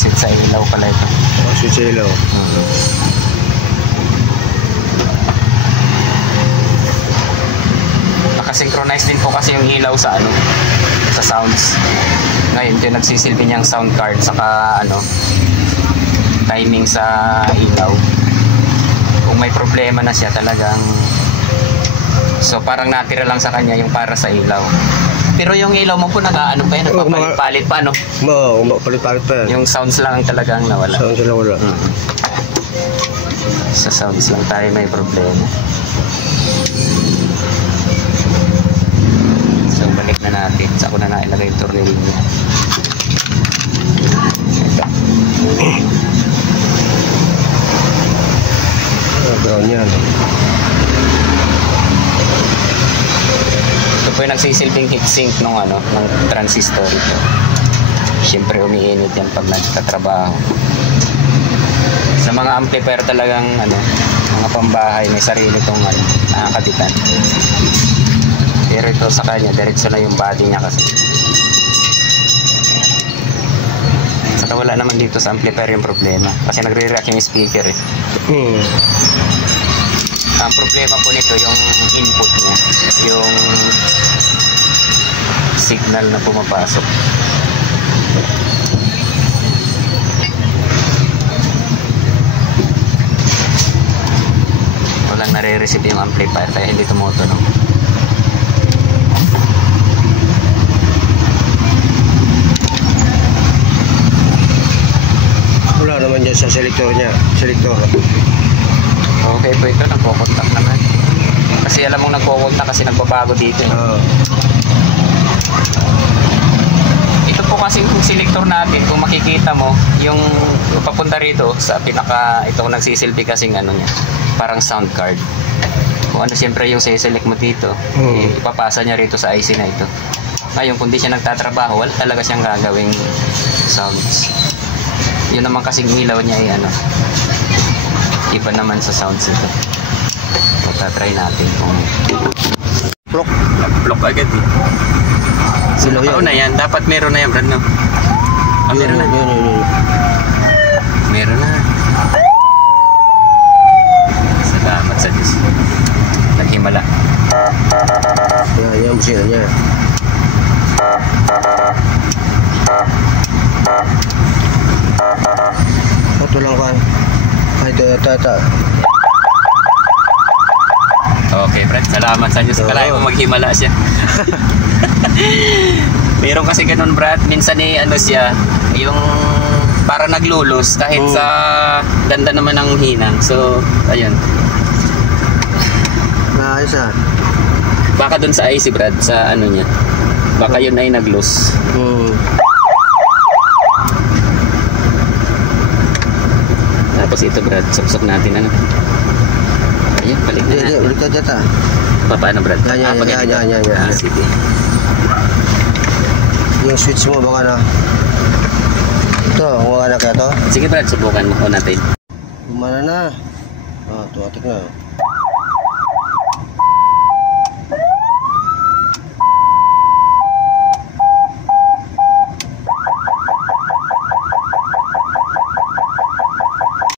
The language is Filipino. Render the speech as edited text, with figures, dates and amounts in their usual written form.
Switch sa ilaw pala ito. Oh, switch sa ilaw. Nakasynchronize din po kasi yung ilaw sa ano, sa sounds. Ngayon yung nagsisilbi niyang sound card saka ano, timing sa ilaw. Kung may problema na siya talagang, so parang natira lang sa kanya yung para sa ilaw. Pero yung ilaw mo po nag-ano pa yan, nagpapalit-palit pa, no? Oo, palit-palit pa yan. Yung sounds lang talagang nawala. Sounds lang wala. Sa sounds lang tayo may problema. So balik na natin. Sa ako na nailagay yung tornilyo niya. Ito. Ground yan. Ito po yung nagsisilbing heatsink ng ano, ng transistor ito. Siyempre umiinit yan pag nagtatrabaho. Sa mga amplifier talagang ano, mga pambahay may sarili itong ano, nakakabitan. Pero ito sa kanya, diretso na yung body niya kasi. Saka wala naman dito sa amplifier yung problema. Kasi nagre-react yung speaker eh. Ang problema po nito yung input niya. Yung signal na pumapasok. Walang nare-receive yung amplifier kaya hindi tumutunog. Wala naman dyan sa selector niya. Selector. Okay po ito, nagpo-contact naman. Kasi alam mong nagpo-contact kasi nagbabago dito. Ito po kasi yung selector natin, kung makikita mo, yung papunta rito sa pinaka, itong nagsisilbi kasing ano niya, parang sound card. Kung ano siyempre yung siselect mo dito, ipapasa niya rito sa IC na ito. Ngayon, kung di siya nagtatrabaho, wala talaga siyang gagawing sounds. Yun naman kasing ilaw niya ay ano, iba naman sa sounds ito. Magta-try natin kung block agad eh. So na yan, dapat meron na yan, Brad, no? Ah, meron na. Meron na. Salamat sa Diyos. Naghimala. Yan busina niya. Ito lang kan. Ito. Okay, Brad. Salamat sa Diyos. Kalahin mo maghimala siya. Meron kasi ganun, Brad. Minsan ano siya, yung para naglulos kahit sa ganda naman ng hinang. So, ayun. Ayos ah. Baka dun sa IC, Brad, sa ano niya. Baka yun ay nag-loose. Tapos ito, Brad, suksok natin ano. Ayun, balik na natin. Ulit ka dyan ah. Paano, Brad? Yan. Sige. Yung switch mo baka na. Ito, huwag na kaya to. Sige, Brad, subukan mo natin. Gumana na. Tumatik na.